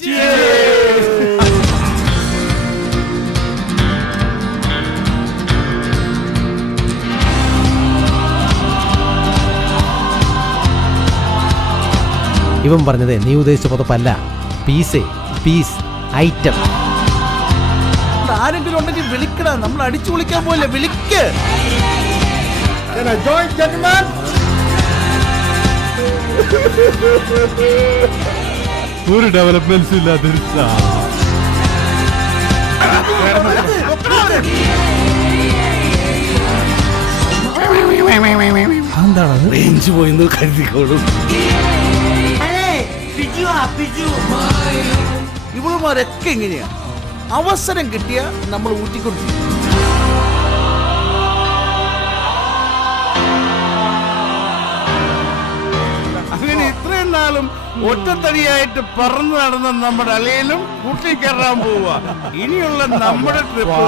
ഇവൻ പറഞ്ഞത് നീ ഉദ്ദേശിച്ച പുതപ്പല്ല, പീസ് ഐറ്റം. ആരെങ്കിലും ഉണ്ടെങ്കിൽ വിളിക്കടാ, നമ്മൾ അടിച്ചു വിളിക്കാൻ പോലെ വിളിക്ക്. ഒരു ഡെവലപ്മെന്റ്സ് ഇല്ലാത്തൊരു എന്താണ് റേഞ്ച് പോയിന്ന് കരുതിക്കോളും. ഇവളുമാരൊക്കെ എങ്ങനെയാ, അവസരം കിട്ടിയ നമ്മൾ ഊറ്റിക്കൊണ്ടിരിക്കും. അങ്ങനെ ഇത്രയും നാളും ഒറ്റത്തടിയായിട്ട് പറന്നു നടന്ന നമ്മുടെ അലയിലും കൂട്ടി കയറാൻ പോവുക. ഇനിയുള്ള നമ്മുടെ ട്രിപ്പ്